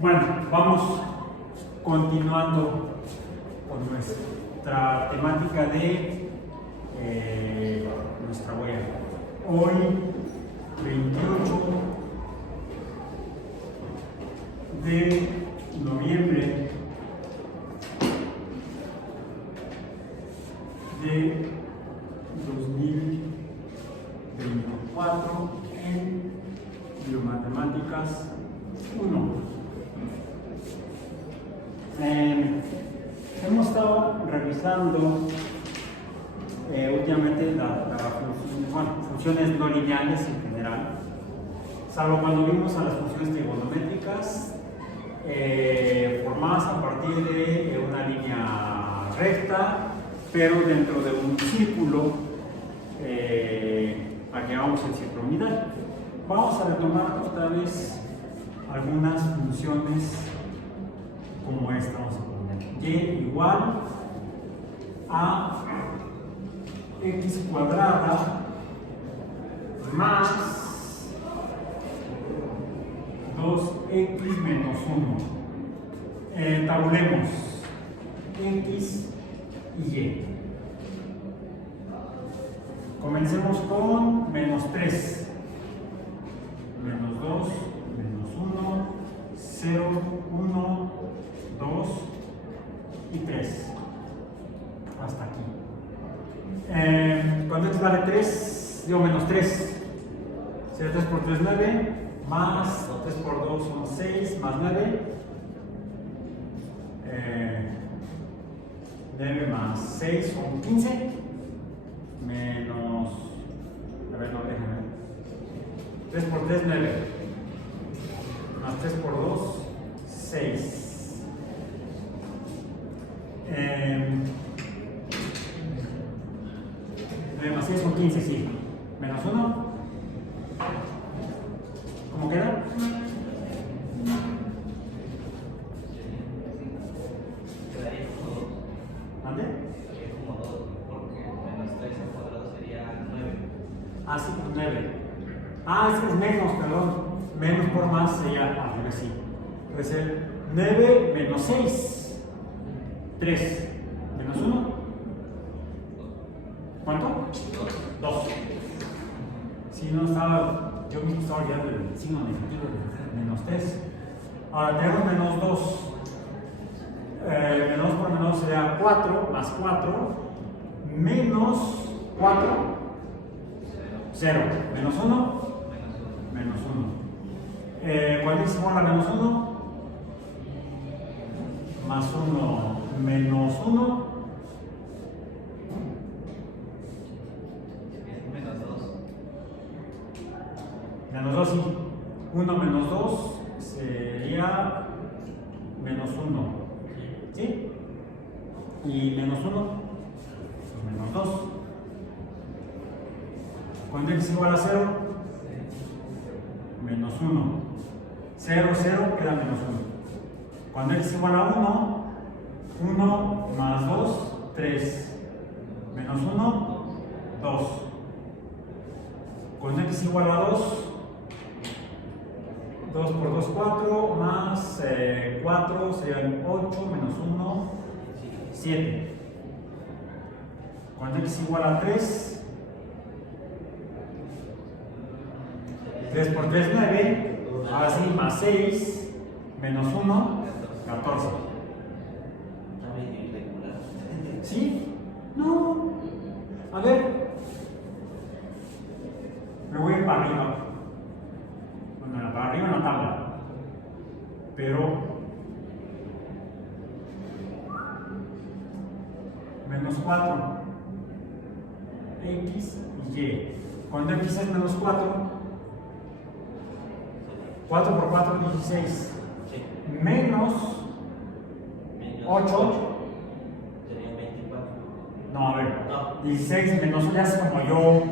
Bueno, vamos continuando con nuestra temática de nuestra huella. Hoy, 28 de noviembre de 2024 en Biomatemáticas 1. Hemos estado revisando últimamente funciones no lineales en general, salvo cuando vimos a las funciones trigonométricas formadas a partir de una línea recta, pero dentro de un círculo al que llamamos el círculo unitario. Vamos a retomar otra vez algunas funciones como esta. Vamos a poner y igual a x cuadrada más 2x menos 1. Tabulemos x y y. Comencemos con menos 3. Menos 2, menos 1, 0, 1, 2 y 3. Hasta aquí. Cuando x vale 3, digo menos 3. 0, 3 por 3, 9. Más 3 por 2 son 6, más 9. 9 más 6 son 15. Menos. A ver, no, déjame. 3 por 3, 9. Más 3 por 2, 6. 9 más 6 son 15, sí. Menos 1. ¿Cómo queda? ¿Dónde? Como 2, porque menos 3 al cuadrado sería 9. Ah, sí, 9. Ah, es que es menos, perdón. Menos por más sería, sí. Puede ser 9 menos 6. 3 menos 1. ¿Cuánto? 2. Si no estaba, yo mismo estaba olvidando el signo negativo de menos 3. Ahora tenemos menos 2. Menos por menos sería 4 más 4 menos 4. 0. Menos 1. Menos 1. ¿Cuál es igual a menos 1? Más 1 menos 1. Menos 2. Menos 2, sí. 1 menos 2 sería menos 1. ¿Sí? Y menos 1, menos 2. Cuando x igual a 0, menos 1. 0, 0 queda menos 1. Cuando x igual a 1, 1 más 2, 3. Menos 1, 2. Cuando x igual a 2, 2 por 2, 4, más 4 serían 8, menos 1, 7. Cuando x igual a 3, 3 por 3, 9. Ahora sí, más 6, menos 1, 14. ¿Sí? No. A ver. Me voy a ir para arriba. Bueno, para arriba en la tabla. Pero menos 4. X y Y. Cuando x es menos 4, 4 por 4 es 16. Menos 8. Sería 24. No, a ver. No. 16 menos 1 es como yo.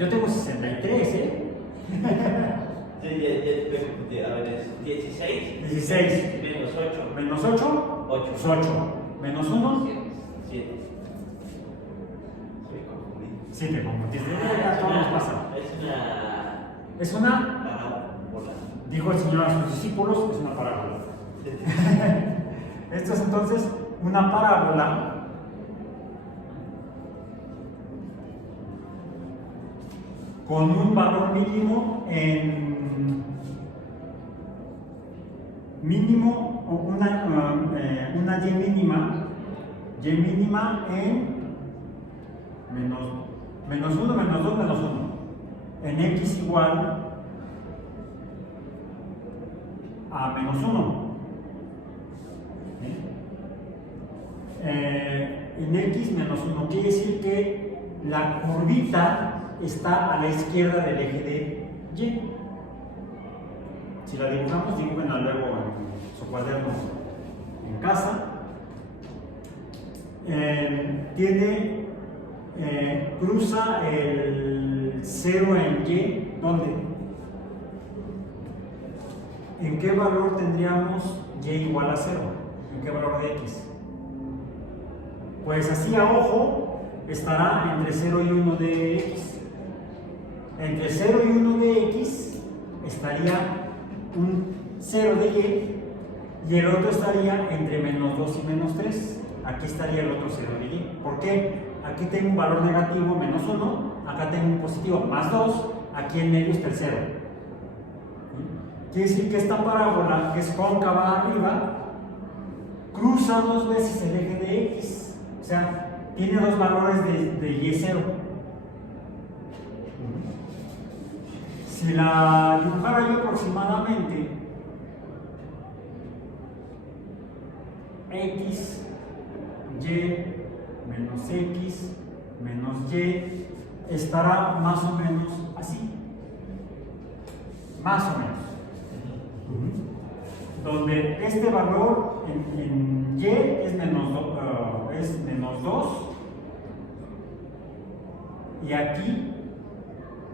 Yo tengo 63, ¿eh? Sí, a ver, es 16. 16. Menos 8. Menos 8. 8. Es 8. Menos 1. 7. Estoy confundido. Sí, te confundiste. Ya todo nos pasa. Es una. Es una parábola. Dijo el Señor a sus discípulos, es una parábola. Esto es entonces una parábola con un valor mínimo una y mínima en menos 1, menos 2, menos 1, en x igual a menos 1. En x menos 1 quiere decir que la curvita está a la izquierda del eje de y. Si la dibujamos, dibújenla luego en su cuaderno en casa. Cruza el 0 en y, ¿dónde? ¿En qué valor tendríamos y igual a 0? ¿En qué valor de x? Pues así a ojo estará entre 0 y 1 de x. Entre 0 y 1 de x estaría un 0 de y el otro estaría entre menos 2 y menos 3. Aquí estaría el otro 0 de y. ¿Por qué? Aquí tengo un valor negativo, menos 1, acá tengo un positivo, más 2, aquí en medio está el 0. Quiere decir que esta parábola, que es cóncava arriba, cruza dos veces el eje de x. O sea, tiene dos valores de y 0. Si la dibujara yo aproximadamente, x, y, menos x, menos y, estará más o menos así. Más o menos. Donde este valor en y es menos 2 y aquí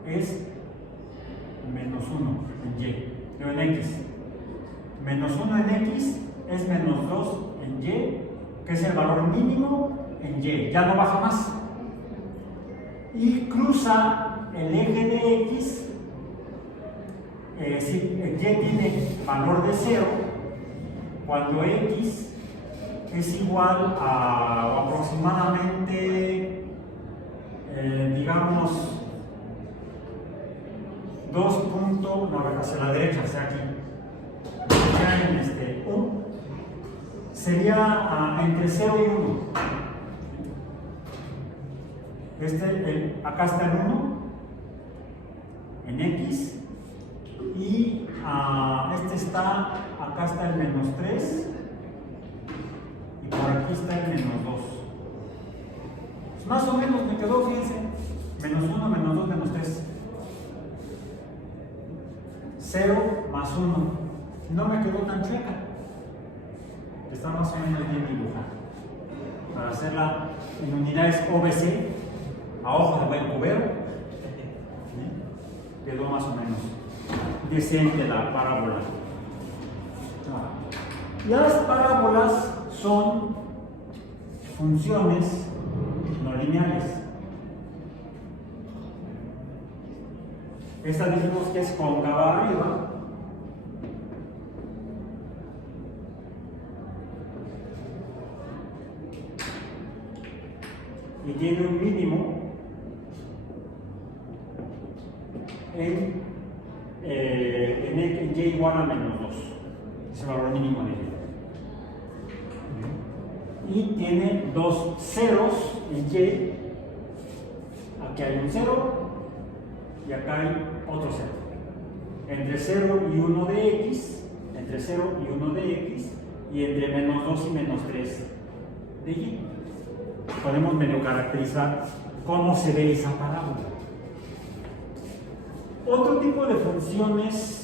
es menos 1 en y, no en x. Menos 1 en x es menos 2 en y, que es el valor mínimo en y, ya no baja más. Y cruza el eje de x. Si y tiene valor de 0, cuando x es igual a o aproximadamente, digamos, 2 puntos, no, hacia la derecha, o sea aquí, ya en 1, sería entre 0 y 1. Acá está el 1 en x. Y acá está el menos 3 y por aquí está el menos 2. Pues más o menos me quedó, fíjense, menos 1, menos 2, menos 3. 0 más 1. No me quedó tan chueca. Está más o menos bien dibujada. Para hacerla en unidades OBC, a ojo de buen cubero, quedó más o menos decente la parábola. Las parábolas son funciones no lineales. Esta dijimos que es cóncava arriba. Y tiene un mínimo en y igual a menos 2, es el valor mínimo de y. Y tiene dos ceros en y. Aquí hay un 0 y acá hay otro 0. Entre 0 y 1 de x, entre 0 y 1 de x, y entre menos 2 y menos 3 de y. Podemos medio caracterizar cómo se ve esa parábola. Otro tipo de funciones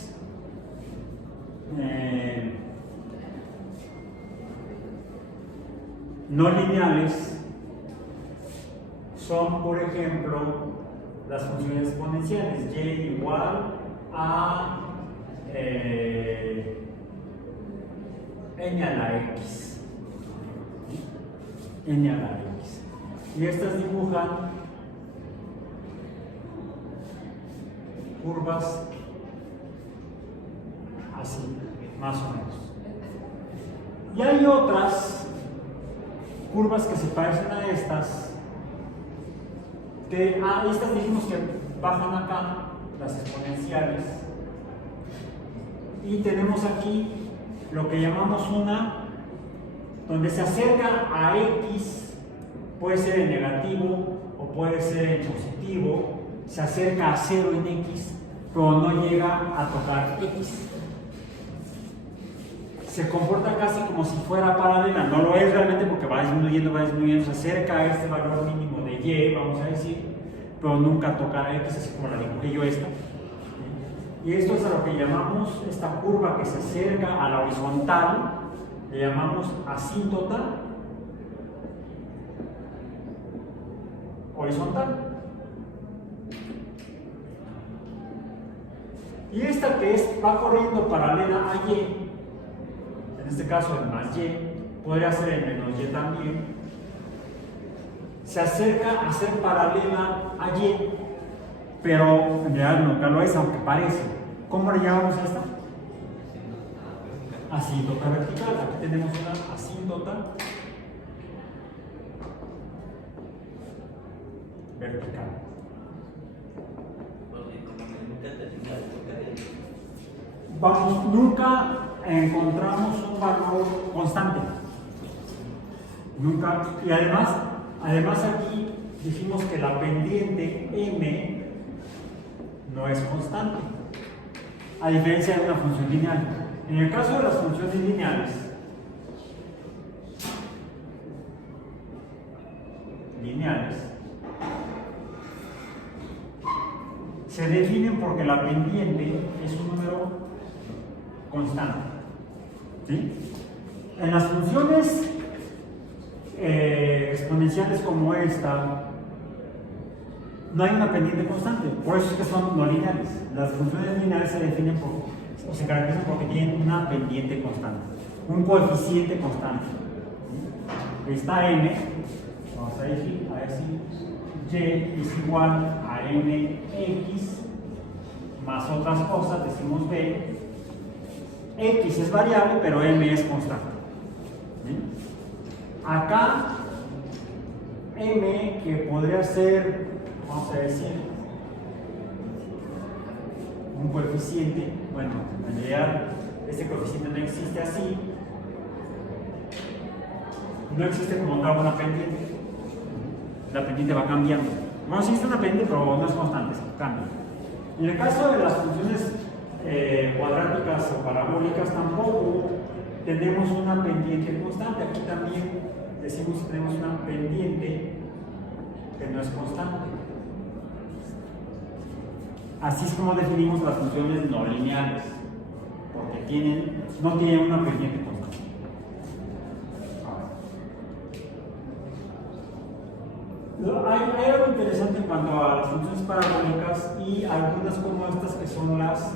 no lineales son, por ejemplo, las funciones exponenciales. Y igual a n a la x. N a la x. Y estas dibujan curvas así, más o menos. Y hay otras curvas que se parecen a estas, que estas dijimos que bajan acá, las exponenciales, y tenemos aquí lo que llamamos una donde se acerca a x, puede ser en negativo o puede ser en positivo, se acerca a 0 en x, pero no llega a tocar x. Se comporta casi como si fuera paralela, no lo es realmente porque va disminuyendo, se acerca a este valor mínimo de y, vamos a decir, pero nunca tocará x, así como la dibujé yo esta. Y esto es a lo que llamamos esta curva que se acerca a la horizontal, le llamamos asíntota horizontal. Y esta que va corriendo paralela a y, en este caso el más y, podría ser el menos y también, se acerca a ser paralela a y, pero en realidad nunca lo es, aunque parece. ¿Cómo le llamamos a esta? Asíntota vertical. Aquí tenemos una asíntota vertical. Vamos, nunca encontramos un valor constante. Nunca. Y además aquí dijimos que la pendiente m no es constante, a diferencia de una función lineal. En el caso de las funciones lineales, se definen porque la pendiente es un número constante. ¿Sí? En las funciones exponenciales como esta, no hay una pendiente constante, por eso es que son no lineales. Las funciones lineales se definen o se caracterizan porque tienen una pendiente constante, un constante. Esta m, vamos a decir y es igual a mx más otras cosas, decimos b. X es variable, pero m es constante. ¿Sí? Acá m, que podría ser, vamos a decir, un coeficiente, bueno, en realidad este coeficiente no existe así, no existe como tal una pendiente, la pendiente va cambiando. Bueno, sí existe una pendiente, pero no es constante, cambia. En el caso de las funciones cuadráticas o parabólicas tampoco tenemos una pendiente constante. Aquí también decimos que tenemos una pendiente que no es constante. Así es como definimos las funciones no lineales, porque no tienen una pendiente constante. Hay algo interesante en cuanto a las funciones parabólicas y algunas como estas que son las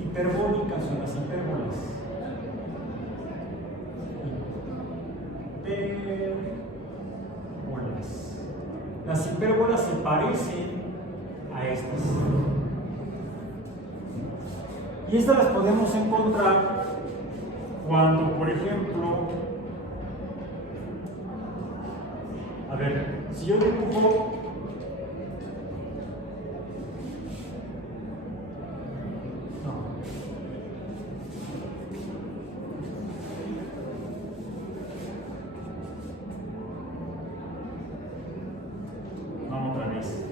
hiperbólicas o las hipérbolas. Las hipérbolas se parecen a estas. Y estas las podemos encontrar cuando, por ejemplo, a ver, si yo dibujo no, otra vez,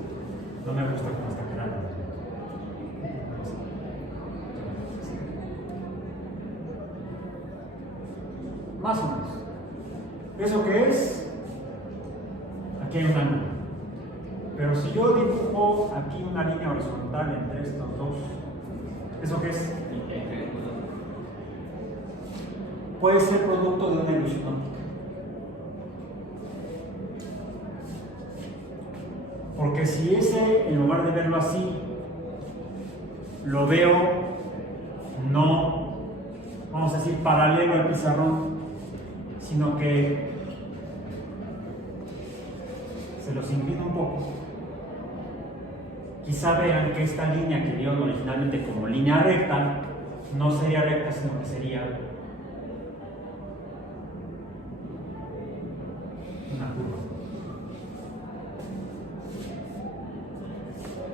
no me gusta cómo está quedando. Más o menos. ¿Eso qué es? Aquí hay un ángulo. Pero si yo dibujo aquí una línea horizontal entre estos dos, ¿eso qué es? Puede ser producto de una ilusión óptica. Porque si ese, en lugar de verlo así, lo veo no, vamos a decir, paralelo al pizarrón, sino que se los inclino un poco, quizá vean que esta línea que vieron originalmente como línea recta no sería recta, sino que sería una curva.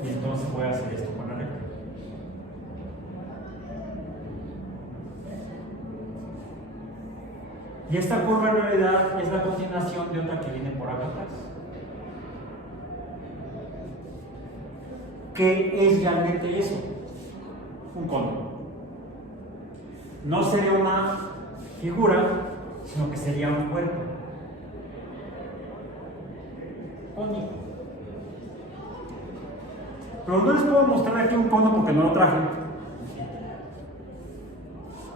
Y entonces voy a hacer esto con la recta. Y esta curva en realidad es la continuación de otra que viene por acá atrás. ¿Qué es realmente eso? Un cono. No sería una figura, sino que sería un cuerpo cónico. Pero no les puedo mostrar aquí un cono porque no lo traje.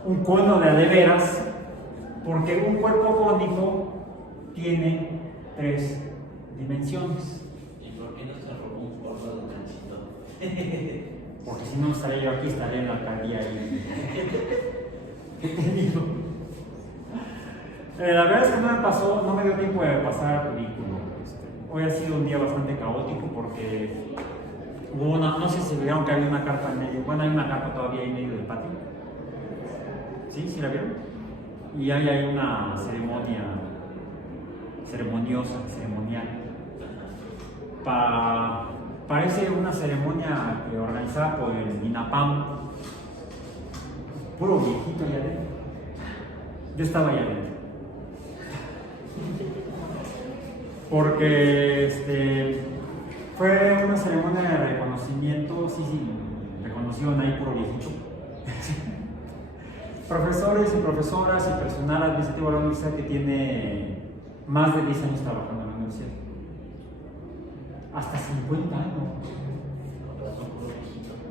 Un cono de veras, porque un cuerpo cónico tiene 3 dimensiones. ¿Y por qué no se robó un forro de tránsito? Porque si no estaría yo aquí, estaría en la alcaldía ahí. ¿Qué te digo? La verdad es que no me dio tiempo de pasar al currículo. Hoy ha sido un día bastante caótico porque hubo no sé si vieron que había una carpa en medio. Bueno, hay una carpa todavía ahí en medio del patio. ¿Sí? ¿Sí la vieron? Y hay ahí una ceremonia ceremonial. Parece una ceremonia organizada por el INAPAM. Puro viejito allá adentro. Yo estaba allá adentro. Porque fue una ceremonia de reconocimiento, sí, reconocieron ahí puro viejito. Profesores y profesoras y personal administrativo de la universidad que tiene más de 10 años trabajando en la universidad. Hasta 50 años.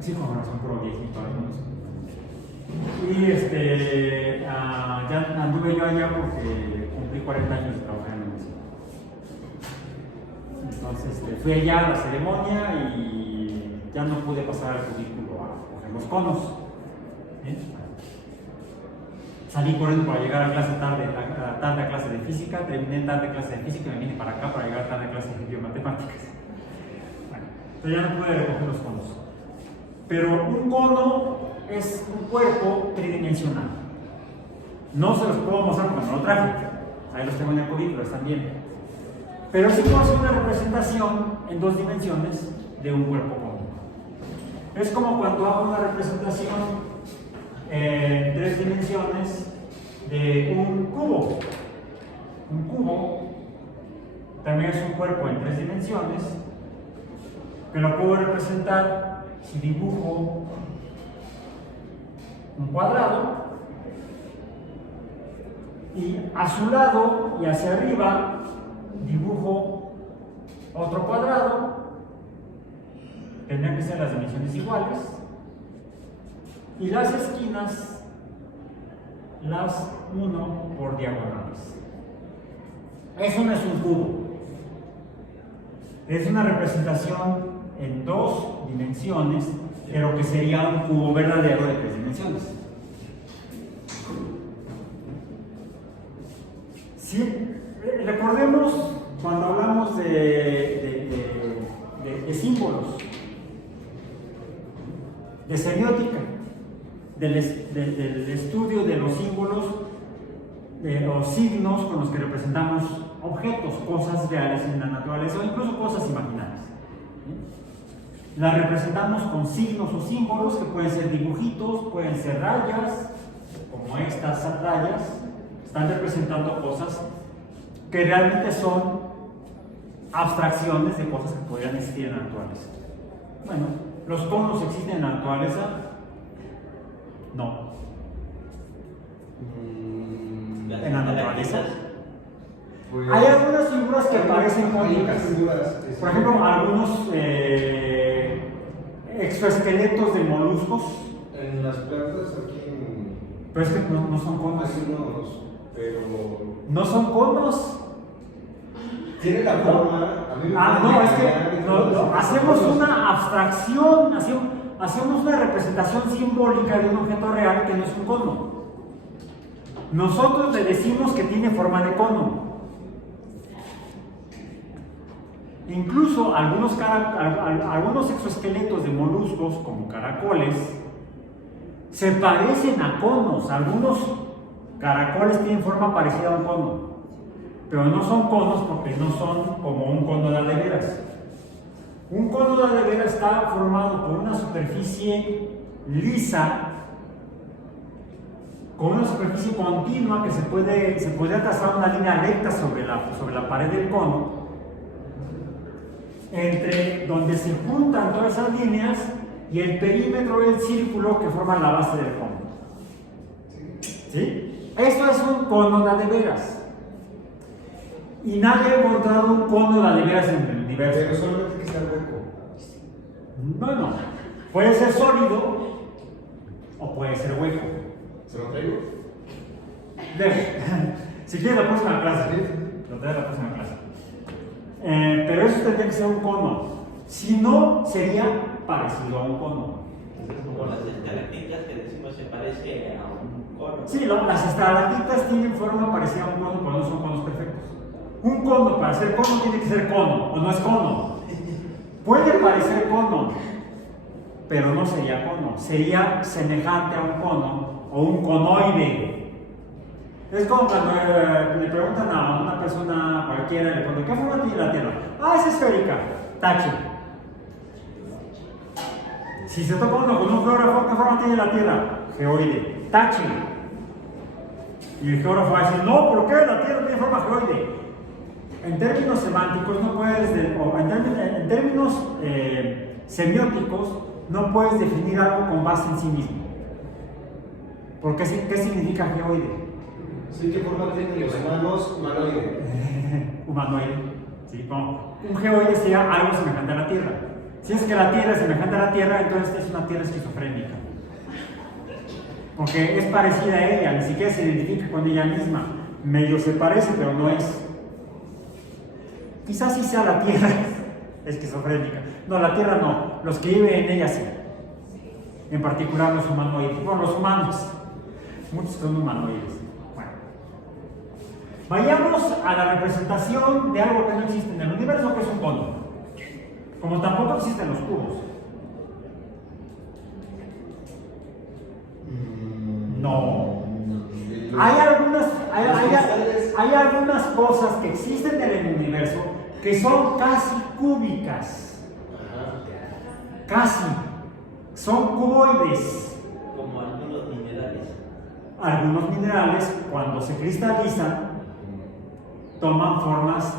Sí, con razón, puro viejito algunos. Y ya anduve yo allá porque cumplí 40 años de trabajar en la universidad. Entonces fui allá a la ceremonia y ya no pude pasar al currículo a coger los conos. Salí corriendo para llegar a clase tarde a clase de física, terminé tarde clase de física y me vine para acá para llegar tarde a clase de biomatemáticas. Bueno, entonces ya no pude recoger los conos. Pero un cono es un cuerpo tridimensional. No se los puedo mostrar porque no lo traje. Ahí los tengo en el currículo, están bien. Pero sí puedo hacer una representación en 2 dimensiones de un cuerpo cónico. Es como cuando hago una representación en 3 dimensiones de un cubo. Un cubo también es un cuerpo en 3 dimensiones, que lo puedo representar si dibujo un cuadrado y a su lado y hacia arriba dibujo otro cuadrado. Tendrían que ser las dimensiones iguales y las esquinas las uno por diagonales. Eso no es un cubo, es una representación en 2 dimensiones, pero que sería un cubo verdadero de 3 dimensiones. Sí, recordemos cuando hablamos de símbolos, de semiótica, del estudio de los símbolos, de los signos con los que representamos objetos, cosas reales en la naturaleza o incluso cosas imaginarias. Las representamos con signos o símbolos que pueden ser dibujitos, pueden ser rayas, como estas rayas, están representando cosas que realmente son abstracciones de cosas que podrían existir en la naturaleza. Bueno, ¿los conos existen en la naturaleza? No. ¿En la naturaleza? Pues, hay algunas figuras que parecen cónicas. Por ejemplo, algunos exoesqueletos de moluscos. En las plantas aquí Pero es que no son conos. hay unos, pero No son conos. tiene la forma. A mí me No, es parece que hacemos una abstracción, hacemos una representación simbólica de un objeto real que no es un cono. Nosotros le decimos que tiene forma de cono. Incluso algunos exoesqueletos de moluscos, como caracoles, se parecen a conos. Algunos caracoles tienen forma parecida a un cono, pero no son conos porque no son como un cono de veras. Un cono de veras está formado por una superficie lisa, con una superficie continua que se puede trazar una línea recta sobre la pared del cono, entre donde se juntan todas esas líneas y el perímetro del círculo que forma la base del cono. ¿Sí? Esto es un cono de veras. Y nadie ha encontrado un cono de veras en el universo. Pero solamente que sea hueco. Bueno, puede ser sólido o puede ser hueco. ¿Se lo traigo? Si quieres la próxima clase, lo traigo la próxima clase. Pero eso tendría que ser un cono. Si no, sería parecido a un cono. Como las estalactitas que decimos se parece a un cono. Sí, las estalactitas tienen forma parecida a un cono, pero no son conos perfectos. Un cono, para ser cono, tiene que ser cono, o no es cono. Puede parecer cono, pero no sería cono. Sería semejante a un cono o un conoide. Es como cuando le preguntan a una persona cualquiera, le preguntan, ¿qué forma tiene la Tierra? Ah, es esférica. Tache. Si se toca uno con un geógrafo, ¿qué forma tiene la Tierra? Geoide. Tache. Y el geógrafo va a decir, no, ¿por qué la Tierra tiene forma geoide? En términos semánticos, no puedes, o en términos semióticos, no puedes definir algo con base en sí mismo. Porque ¿qué significa geoide? Sí, ¿qué forma tienen los humanos? Humanoide. Humanoide. ¿Sí? Como un geoide sería algo semejante a la Tierra. Si es que la Tierra es semejante a la Tierra, entonces es una Tierra esquizofrénica. Porque es parecida a ella, ni siquiera se identifica con ella misma. Medio se parece, pero no es. Quizás sí sea la Tierra esquizofrénica. No, la Tierra no. Los que viven en ella sí. En particular los humanoides. Bueno, los humanos. Muchos son humanoides. Bueno. Vayamos a la representación de algo que no existe en el universo, que es un cono. Como tampoco existen los cubos. No. Hay algunas cosas que existen en el universo que son casi cúbicas. Casi. Son cuboides. Como algunos minerales. Algunos minerales, cuando se cristalizan, toman formas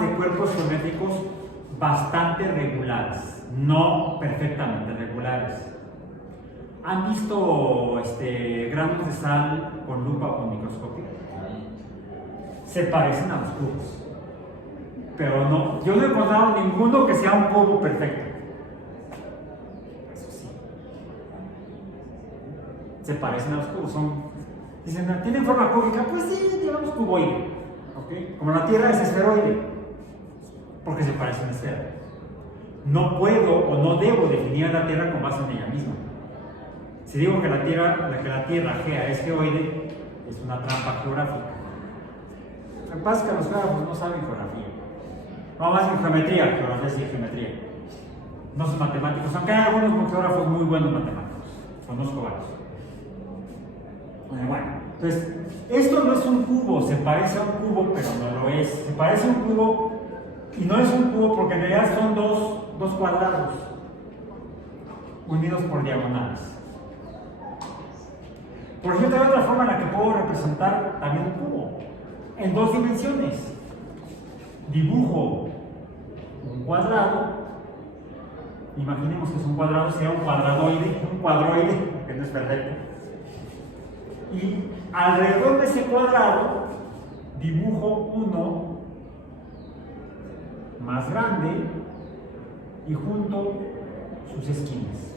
de cuerpos geométricos bastante regulares, no perfectamente regulares. ¿Han visto granos de sal con lupa o con microscopio? Se parecen a los cubos, pero no, yo no he encontrado ninguno que sea un cubo perfecto. Eso sí, se parecen a los cubos, dicen, ¿tienen forma cúbica? Pues sí, digamos cuboide, ¿okay? Como la Tierra es esferoide, porque se parece a una esfera. No puedo o no debo definir a la Tierra con base en ella misma. Si digo que la Tierra Gea es geoide, es una trampa geográfica. Lo que pasa es que los geógrafos no saben geografía. No más en geometría, geometría. No son matemáticos, aunque hay algunos geógrafos muy buenos matemáticos. Conozco varios. Bueno, entonces, esto no es un cubo, se parece a un cubo, pero no lo es. Se parece a un cubo y no es un cubo porque en realidad son dos cuadrados unidos por diagonales. Por ejemplo, hay otra forma en la que puedo representar también un cubo, en dos dimensiones. Dibujo un cuadrado, imaginemos que es un cuadrado, sea un cuadroide, que no es perfecto. Y alrededor de ese cuadrado dibujo uno más grande y junto sus esquinas.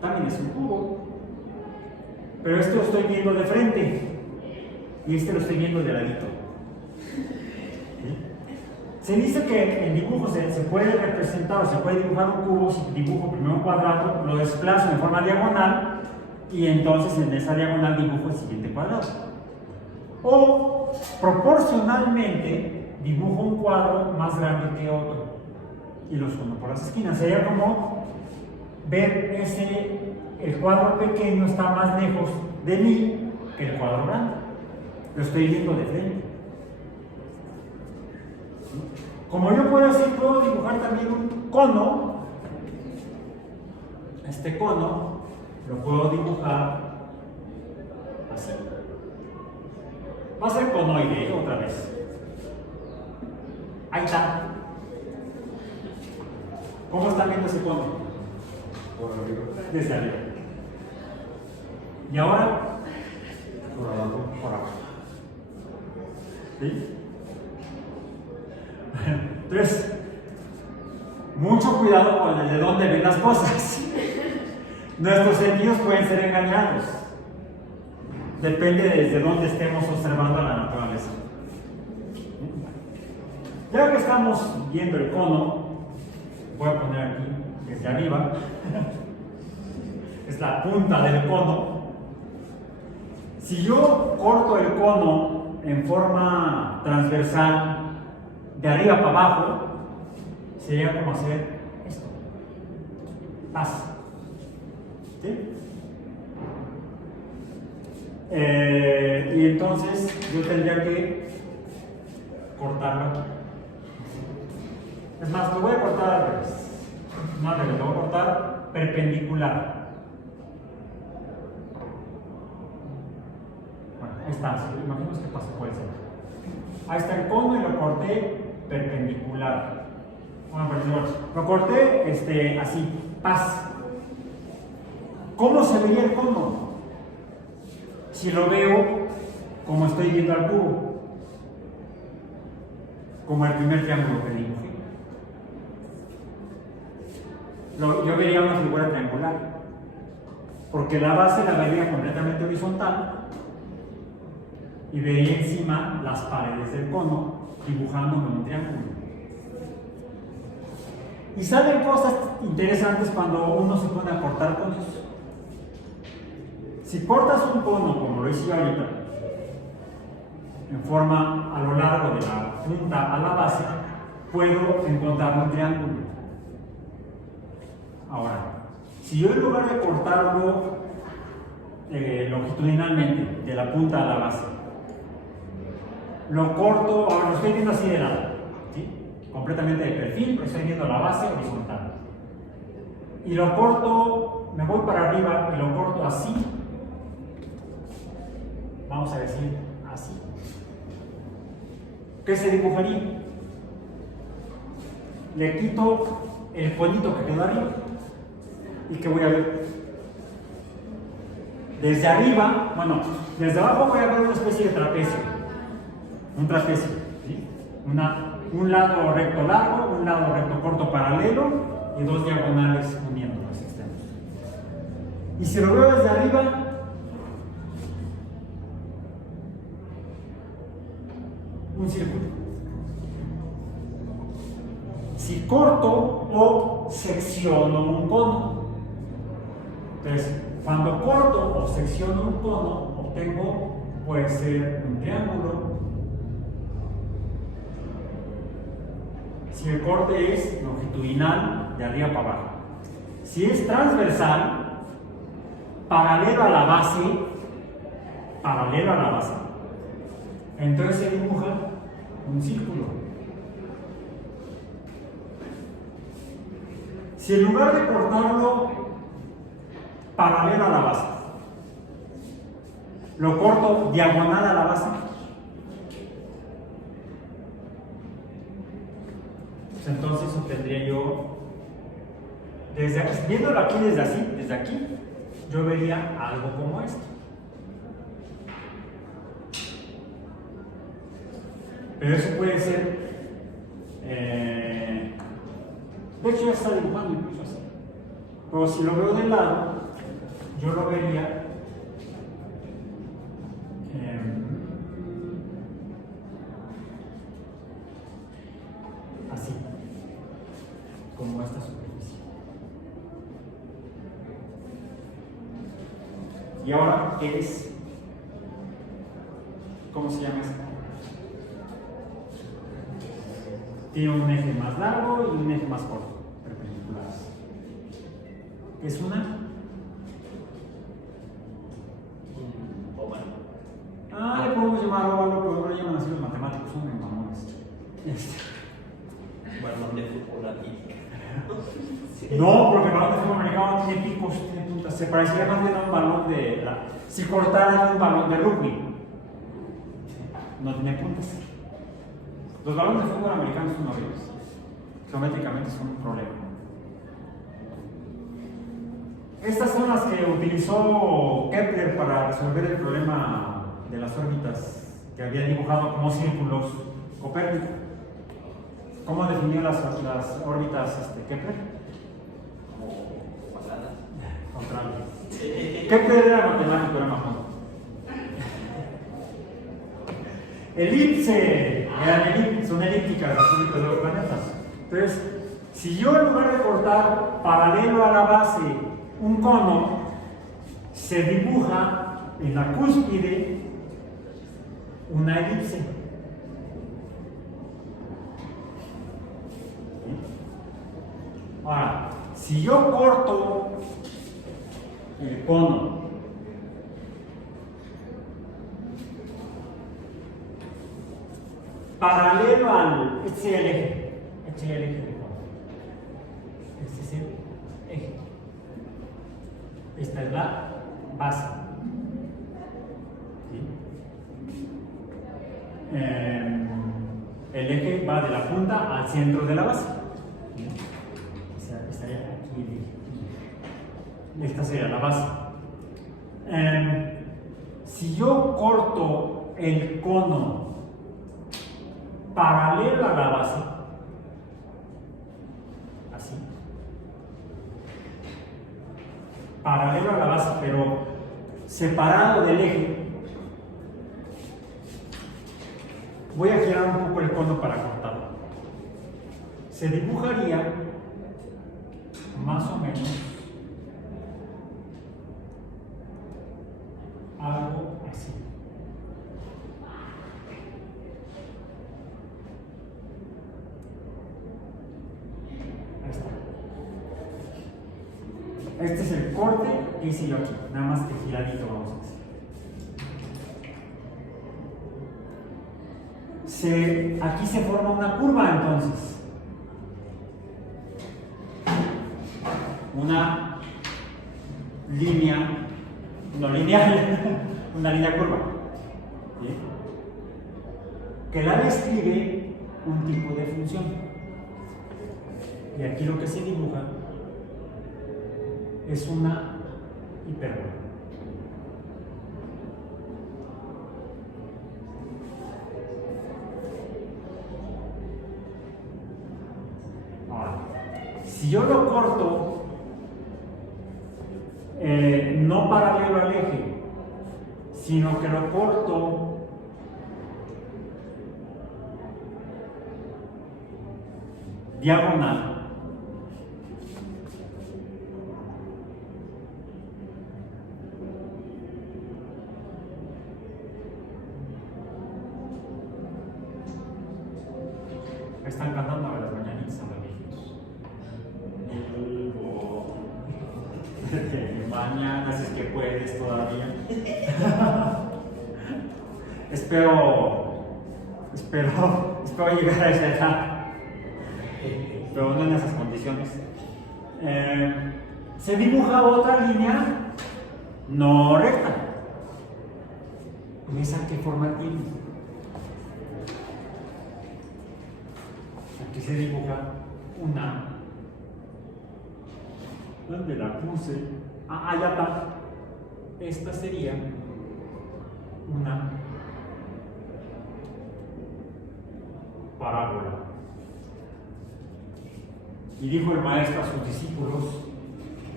También es un cubo, pero este lo estoy viendo de frente y este lo estoy viendo de ladito. ¿Sí? Se dice que en dibujo se puede representar o se puede dibujar un cubo. Si dibujo primero un cuadrado, lo desplazo en forma diagonal y entonces en esa diagonal dibujo el siguiente cuadrado. O proporcionalmente dibujo un cuadro más grande que otro y los uno por las esquinas. Sería como ver el cuadro pequeño está más lejos de mí que el cuadro grande. Lo estoy viendo de frente. Como yo puedo dibujar también un cono, este cono lo puedo dibujar así. Va a ser conoide otra vez. Ahí está. ¿Cómo están viendo ese cono? Por arriba. Desde arriba. Y ahora, Por abajo. por abajo. ¿Sí? Entonces, mucho cuidado con desde dónde ven las cosas. Nuestros sentidos pueden ser engañados. Depende desde dónde estemos observando la naturaleza. Ya que estamos viendo el cono, voy a poner aquí desde arriba, es la punta del cono. Si yo corto el cono en forma transversal, de arriba para abajo, sería como hacer esto. Paz. ¿Sí? Y entonces yo tendría que cortarlo aquí. Es más, lo voy a cortar al revés. No al revés, lo voy a cortar perpendicular. Bueno, ahí está, imaginemos que pasa, puede ser. Ahí está el cono y lo corté perpendicular. Bueno, lo corté así, paz. ¿Cómo se vería el cono? Si lo veo como estoy viendo al cubo, como el primer triángulo que dibujé. Yo vería una figura triangular, porque la base la vería completamente horizontal y vería encima las paredes del cono dibujándome un triángulo. Y salen cosas interesantes cuando uno se pone a cortar conos. Si cortas un cono como lo hice yo ahorita, en forma a lo largo de la punta a la base, puedo encontrar un triángulo. Ahora, si yo en lugar de cortarlo longitudinalmente, de la punta a la base, lo corto, ahora lo estoy viendo así de lado, ¿sí? Completamente de perfil, pero estoy viendo la base horizontal. Y lo corto, me voy para arriba y lo corto así. Vamos a decir así. ¿Qué se dibujaría? Le quito el conito que quedó arriba. ¿Y qué voy a ver? Desde arriba, bueno, desde abajo voy a ver una especie de trapecio. Un trapecio, ¿sí? Un lado recto largo, un lado recto corto paralelo y dos diagonales uniendo los extremos. Y si lo veo desde arriba, un círculo. Si corto o secciono un cono, entonces cuando corto o secciono un cono, obtengo, puede ser un triángulo. Si el corte es longitudinal, de arriba para abajo. Si es transversal, paralelo a la base, entonces se dibuja un círculo. Si en lugar de cortarlo paralelo a la base, lo corto diagonal a la base, pues entonces obtendría yo, viéndolo aquí desde aquí, yo vería algo como esto. Pero eso puede ser, de hecho ya está dibujando incluso así. Pero si lo veo de lado, yo lo vería así, como esta superficie. Y ahora, ¿qué es? ¿Cómo se llama esto? Tiene un eje más largo y un eje más corto, perpendiculares. es una. Óvalo. Le podemos llamar óvalo, pero no lo llaman así los matemáticos, son muy mamones. Balón de fútbol aquí. No, porque el balón de fútbol americano tiene picos, tiene puntas. Se parecería más bien a un balón de. Si cortaran un balón de rugby, no tiene puntas. Los balones de fútbol americanos son horribles. Geométricamente son un problema. Estas son las que utilizó Kepler para resolver el problema de las órbitas que había dibujado como círculos Copérnico. ¿Cómo definió las órbitas Kepler? Como cuadradas. Contrario. Kepler era matemático, era majón. Elipse, son elípticas las órbitas de los planetas. Entonces, si yo en lugar de cortar paralelo a la base un cono, se dibuja en la cúspide una elipse. Ahora, si yo corto el cono paralelo al. Este es el eje. Este es el eje del cono. Este es el eje. Esta es la base. ¿Sí? El eje va de la punta al centro de la base. ¿Sí? Estaría aquí el eje. Esta sería la base. Si yo corto el cono paralelo a la base, así, paralelo a la base, pero separado del eje, voy a girar un poco el cono para cortarlo. Se dibujaría más o menos algo así. Ahí está. Este es el corte que hice yo aquí, nada más que giradito vamos a hacer. Aquí se forma una curva entonces. Una línea, no lineal, una línea curva. ¿Sí? Que la describe un tipo de función. Y aquí lo que se dibuja es una hipérbola. Ahora, si yo lo corto no paralelo al eje, sino que lo corto diagonal, están cantando a las mañanitas a los viejitos. Mañana, si es que puedes todavía. espero llegar a esa edad, pero no en esas condiciones. Se dibuja otra línea no recta. ¿Y esa qué forma tiene? Aquí se dibuja una. ¿Dónde la puse? Ya está. Esta sería una parábola. Y dijo el maestro a sus discípulos,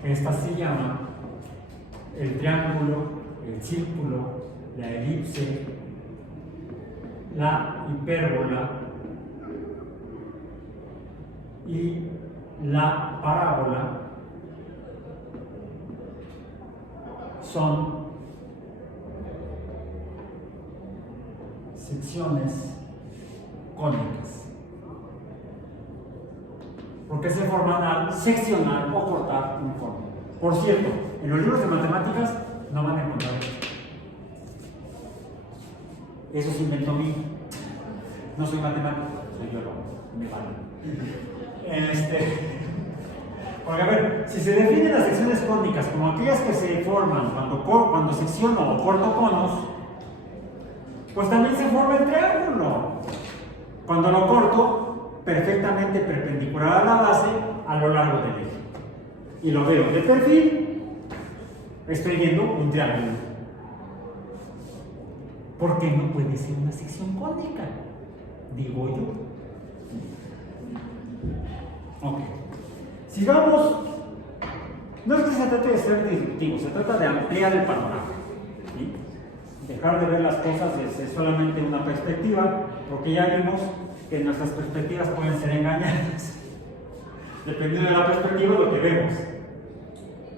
esta se llama el triángulo, el círculo, la elipse, la hipérbola y la parábola. Son secciones cónicas. ¿Por qué se forman al seccionar o cortar un cono? Por cierto, en los libros de matemáticas no van a encontrar esto. Eso se inventó mí. No soy matemático, soy biólogo. Me vale. Porque a ver, si se definen las secciones cónicas como aquellas que se forman cuando secciono o corto conos, pues también se forma el triángulo. Cuando lo corto perfectamente perpendicular a la base a lo largo del eje. Y lo veo de perfil, estoy viendo un triángulo. ¿Por qué no puede ser una sección cónica? Digo yo. Ok. Sigamos. No es que se trate de ser disruptivo, se trata de ampliar el panorama. ¿Sí? Dejar de ver las cosas es solamente una perspectiva, porque ya vimos que nuestras perspectivas pueden ser engañadas. Dependiendo de la perspectiva, lo que vemos.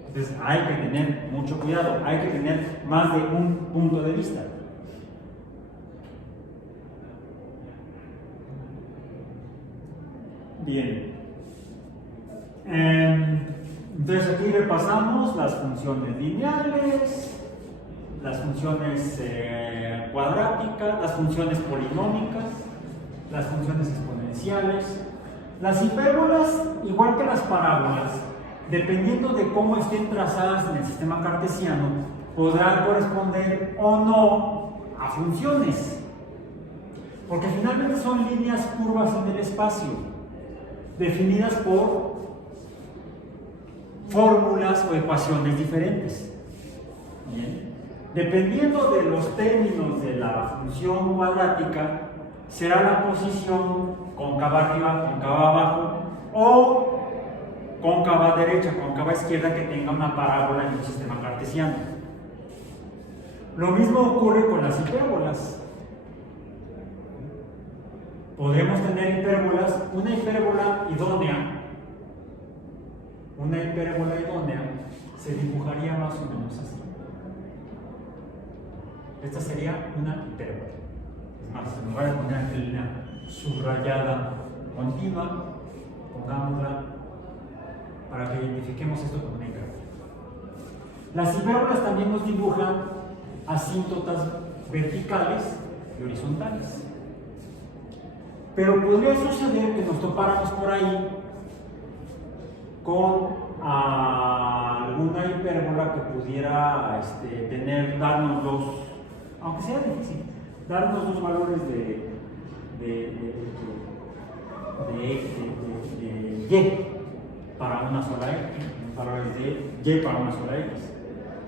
Entonces hay que tener mucho cuidado, hay que tener más de un punto de vista. Bien. Entonces aquí repasamos las funciones lineales, las funciones cuadráticas, las funciones polinómicas, las funciones exponenciales, las hipérbolas, igual que las parábolas, dependiendo de cómo estén trazadas en el sistema cartesiano, podrán corresponder o no a funciones, porque finalmente son líneas curvas en el espacio, definidas por fórmulas o ecuaciones diferentes. Bien. Dependiendo de los términos de la función cuadrática, será la posición cóncava arriba, cóncava abajo, o cóncava derecha, cóncava izquierda que tenga una parábola en un sistema cartesiano. Lo mismo ocurre con las hipérbolas. Podremos tener hipérbolas, una hipérbola idónea. Una hipérbola idónea se dibujaría más o menos así. Esta sería una hipérbola. Es más, en lugar de poner aquí la línea subrayada continua, pongámosla para que identifiquemos esto como una hipérbola. Las hipérbolas también nos dibujan asíntotas verticales y horizontales. Pero podría suceder que nos topáramos por ahí con alguna hipérbola que pudiera darnos dos, aunque sea difícil, darnos dos valores de y para una sola x, valores de y para una sola x.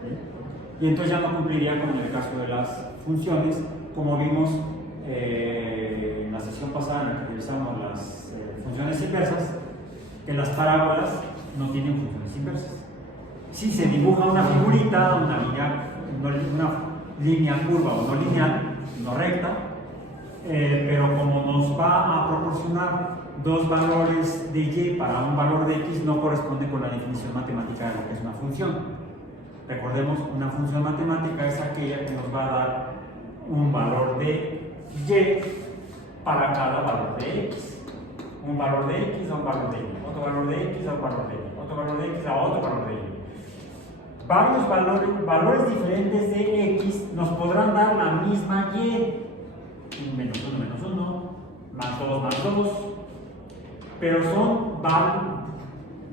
¿Sí? Y entonces ya no cumpliría con el caso de las funciones, como vimos en la sesión pasada en la que utilizamos las funciones inversas, que las parábolas no tienen funciones inversas. Si se dibuja una figurita, una línea curva o no lineal, no recta, pero como nos va a proporcionar dos valores de y para un valor de x, no corresponde con la definición matemática de lo que es una función. Recordemos, una función matemática es aquella que nos va a dar un valor de y para cada valor de x. Un valor de x a un valor de y, otro valor de x a un valor de y, otro valor de x a otro valor de y. Varios valores diferentes de x nos podrán dar la misma y, menos 1, más 2, pero son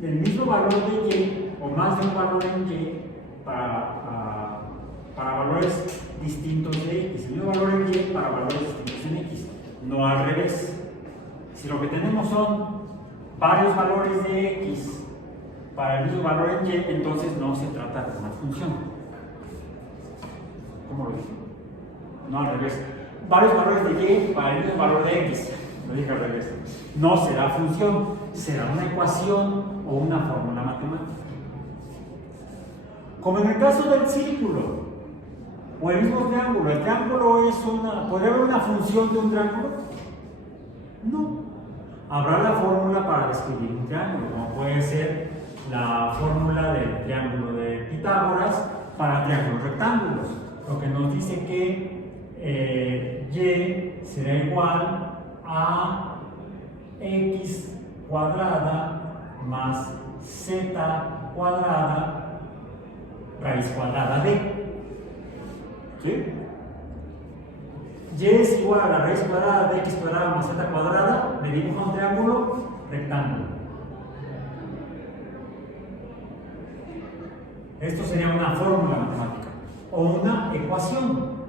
el mismo valor de y o más de un valor en y para valores distintos de x, el mismo valor en y para valores distintos en x, no al revés. Si lo que tenemos son varios valores de x para el mismo valor en y, entonces no se trata de una función. ¿Cómo lo dije? No al revés. Varios valores de y para el mismo valor de x. Lo dije al revés. No será función, será una ecuación o una fórmula matemática. Como en el caso del círculo o el mismo triángulo. ¿El triángulo es podría haber una función de un triángulo? No. Habrá la fórmula para describir un triángulo, como puede ser la fórmula del triángulo de Pitágoras para triángulos rectángulos, lo que nos dice que y será igual a x cuadrada más z cuadrada raíz cuadrada de. ¿Sí? Y es igual a la raíz cuadrada de x cuadrada más z cuadrada, me dibuja un triángulo rectángulo. Esto sería una fórmula matemática o una ecuación.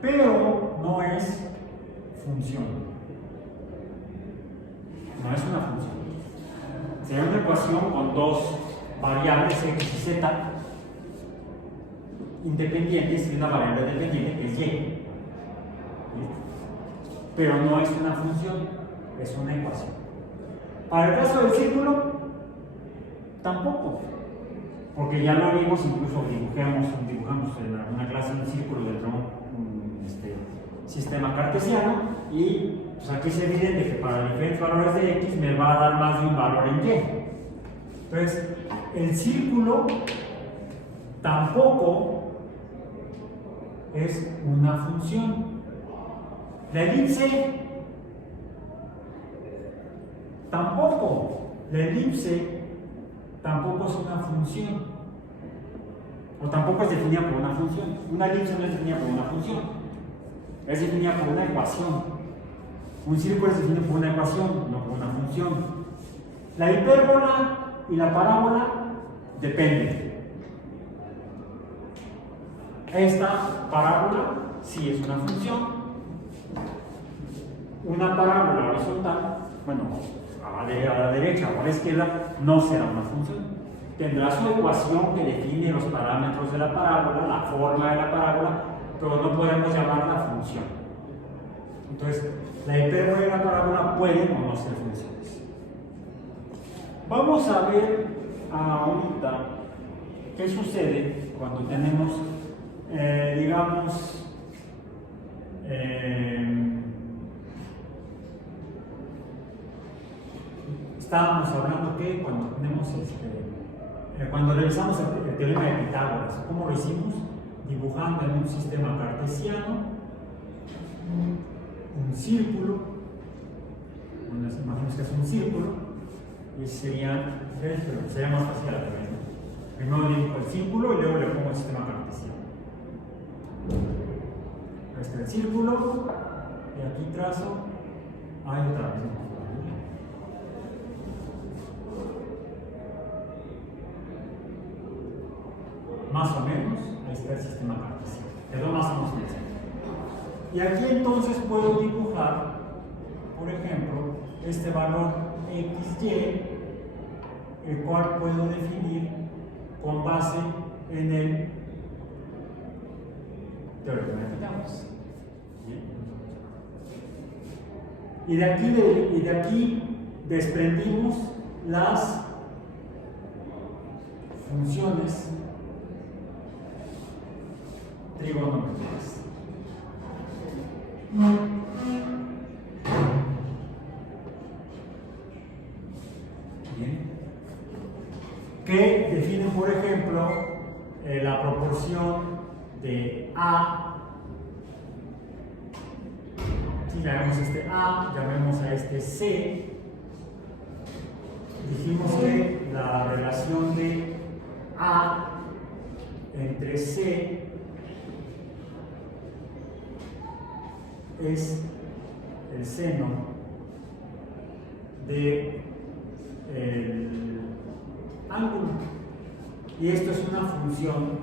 Pero no es función. No es una función. Sería una ecuación con dos variables x y z independientes y una variable dependiente que es y. Pero no es una función, es una ecuación. Para el caso del círculo, tampoco. Porque ya lo vimos, incluso dibujamos en alguna clase un círculo dentro de un sistema cartesiano y pues aquí es evidente que para diferentes valores de x me va a dar más de un valor en y. Entonces, el círculo tampoco es una función. La elipse tampoco. La elipse tampoco es una función. O tampoco es definida por una función. Una elipse no es definida por una función. Es definida por una ecuación. Un círculo es definido por una ecuación, no por una función. La hipérbola y la parábola dependen. Esta parábola sí es una función. Una parábola horizontal, bueno, a la derecha o a la izquierda, no será una función. Tendrá su ecuación que define los parámetros de la parábola, la forma de la parábola, pero no podemos llamarla función. Entonces, la hipérbola y la parábola pueden o no ser funciones. Vamos a ver ahorita qué sucede cuando tenemos, digamos, estábamos hablando que cuando tenemos cuando revisamos el teorema de Pitágoras, ¿cómo lo hicimos? Dibujando en un sistema cartesiano un círculo, imaginemos que es un círculo, y sería más fácil a la vez. Primero dibujo el círculo y luego le pongo el sistema cartesiano. Ahí está el círculo, y aquí trazo, hay otra vez. Más o menos, ahí está el sistema cartesiano. Quedó más o menos en el centro. Y aquí entonces puedo dibujar, por ejemplo, este valor xy, el cual puedo definir con base en el teorema de Pitágoras. Y de aquí desprendimos las funciones trigonométricas. Bien. Que definen, por ejemplo, la proporción de A. Si llamemos este A, llamemos a este C. Dijimos que la relación de A entre C es el seno del ángulo. Y esto es una función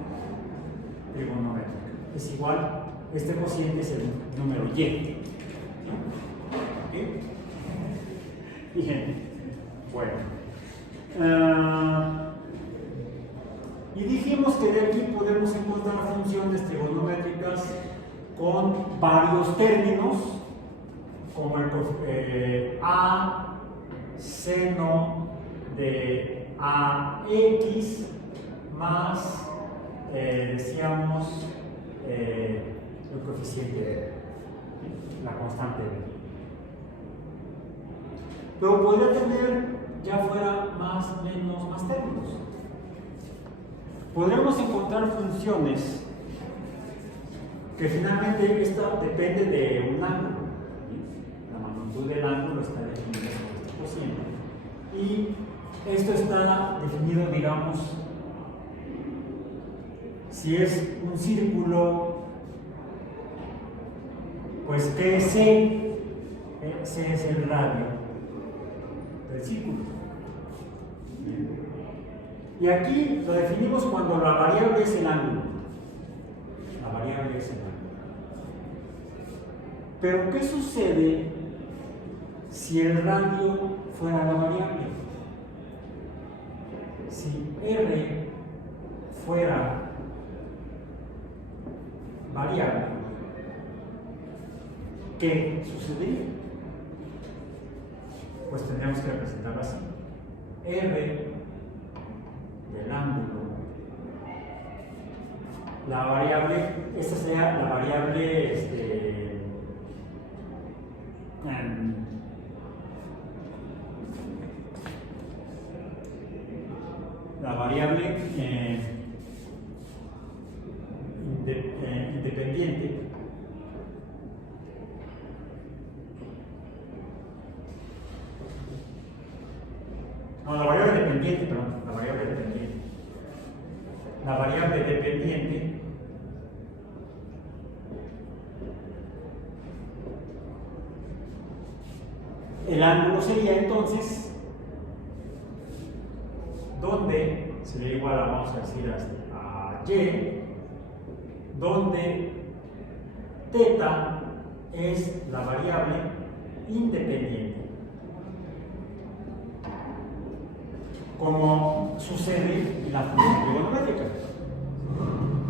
trigonométrica. Es igual, este cociente es el número y. ¿Okay? Bien, bueno. Y dijimos que de aquí podemos encontrar funciones trigonométricas con varios términos, como el A seno de AX más, decíamos, el coeficiente, la constante B. Pero podría tener ya fuera más, menos, más términos. Podremos encontrar funciones que finalmente esta depende de un ángulo. La magnitud del ángulo está definida sobre este cociente. Y esto está definido, digamos, si es un círculo, pues que C es el radio del círculo. Y aquí lo definimos cuando la variable es el ángulo. La variable es el ángulo. Pero ¿qué sucede si el radio fuera la variable? Si R fuera variable, ¿qué sucedería? Pues tendríamos que representarlo así. R del ángulo, la variable, esta sería la variable, la variable independiente. No, la variable dependiente, perdón, la variable dependiente. La variable dependiente el ángulo sería entonces donde sería igual a, vamos a decir, a Y, donde θ es la variable independiente. Como sucede en la función trigonométrica.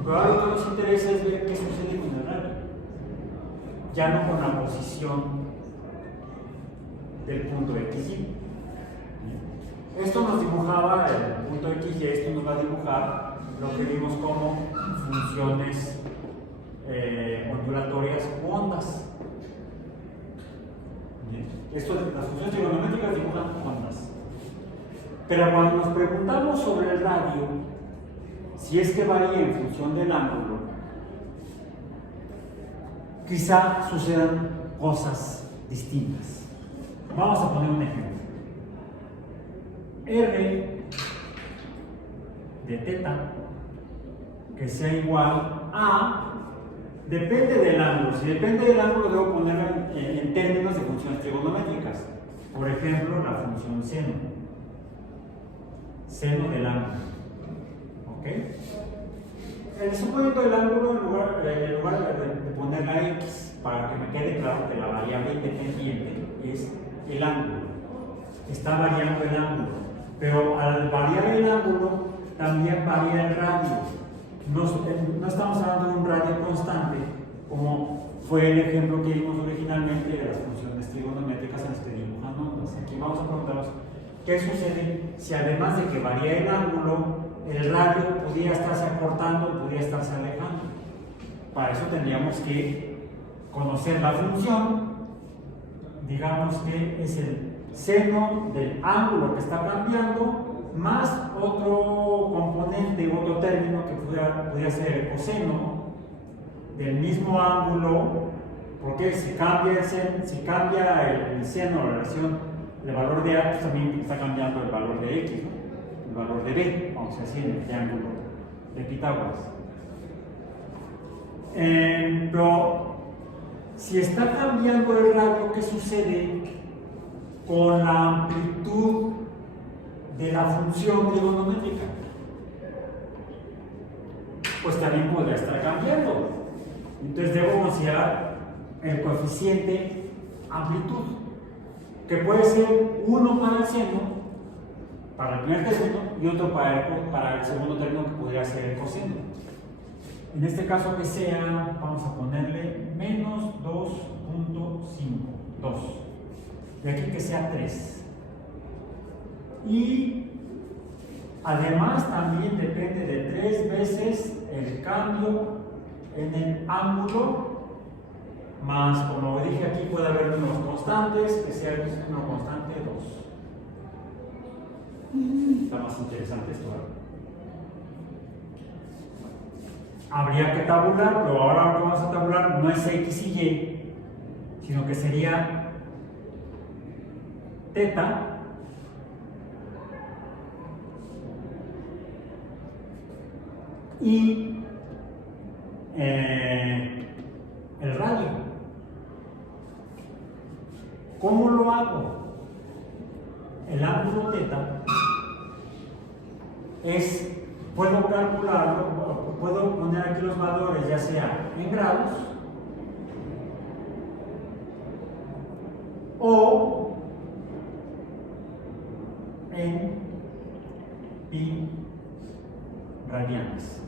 Pero ahora lo que nos interesa es ver qué sucede con el radio, ya no con la posición del punto XY. Esto nos dibujaba el punto XY, esto nos va a dibujar lo que vimos como funciones ondulatorias u ondas. Esto, las funciones trigonométricas dibujan ondas. Pero cuando nos preguntamos sobre el radio, si es que varía en función del ángulo, quizá sucedan cosas distintas. Vamos a poner un ejemplo. R de θ, que sea igual a, depende del ángulo. Si depende del ángulo, debo ponerlo en términos de funciones trigonométricas. Por ejemplo, la función seno. Seno del ángulo. ¿Ok? Suponiendo el ángulo, en lugar de poner la X, para que me quede claro que la variable independiente es el ángulo. Está variando el ángulo. Pero al variar el ángulo, también varía el radio. No estamos hablando de un radio constante, como fue el ejemplo que vimos originalmente de las funciones trigonométricas en las que dibujan ondas. Aquí vamos a preguntarnos qué sucede si, además de que varía el ángulo, el radio pudiera estarse acortando, pudiera estarse alejando. Para eso tendríamos que conocer la función, digamos que es el seno del ángulo que está cambiando, más otro componente, otro término que pudiera ser el coseno del mismo ángulo, porque si cambia el seno, la relación, el valor de A, pues también está cambiando el valor de X, ¿no? El valor de B, vamos a decir, en el triángulo de Pitágoras. Pero si está cambiando el radio, ¿qué sucede con la amplitud de la función trigonométrica? Pues también podría estar cambiando. Entonces debo considerar el coeficiente amplitud, que puede ser uno para el seno, para el primer término, y otro para el segundo término, que podría ser el coseno. En este caso, que sea, vamos a ponerle menos 2.5, 2. De aquí que sea 3. Y además también depende de 3 veces el cambio en el ángulo, más, como dije aquí, puede haber números constantes, que sea el número constante 2. Está más interesante esto, ¿verdad? Habría que tabular, pero ahora lo que vamos a tabular no es X y Y, sino que sería θ y el radio. ¿Cómo lo hago? El ángulo θ es, puedo calcularlo, puedo poner aquí los valores ya sea en grados o en pi radianes.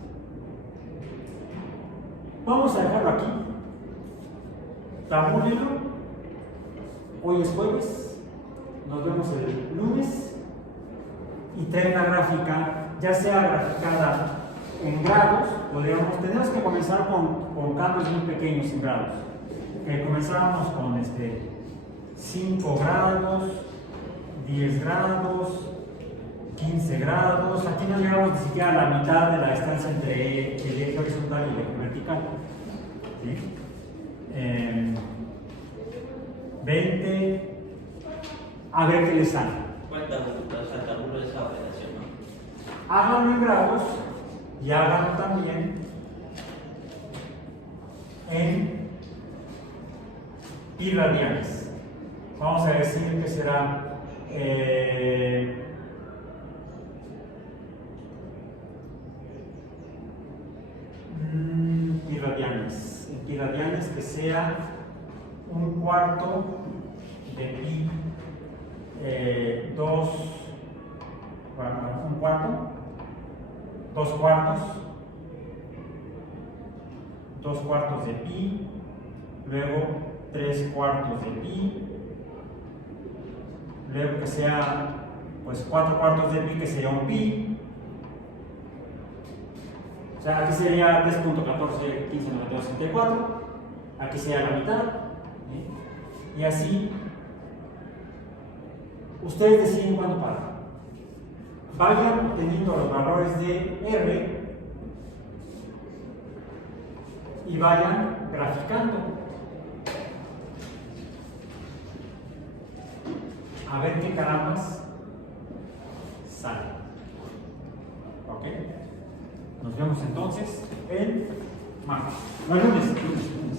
Vamos a dejarlo aquí. Tabúlenlo. Hoy es jueves. Nos vemos el lunes. Y trae una gráfica, ya sea graficada en grados, tenemos que comenzar con cambios muy pequeños en grados. Comenzábamos con 5 grados, 10 grados, 15 grados. Aquí no llegamos ni siquiera a la mitad de la distancia entre el eje horizontal y el eje vertical. ¿Sí? 20. A ver qué les sale. Cuéntame, tabulo esa operación, ¿no? Háganlo en grados y háganlo también en pi radianes. Vamos a decir que será pi radianes. En pi radianes que sea un cuarto de pi. 2 cuartos de pi, luego 3 cuartos de pi, luego que sea pues 4 cuartos de pi, que sería un pi. O sea, aquí sería 3.14, 15, 92, 64, aquí sería la mitad, ¿sí? Y así ustedes deciden cuándo parar. Vayan obteniendo los valores de R y vayan graficando. A ver qué carambas sale. ¿Ok? Nos vemos entonces el martes. No, el lunes.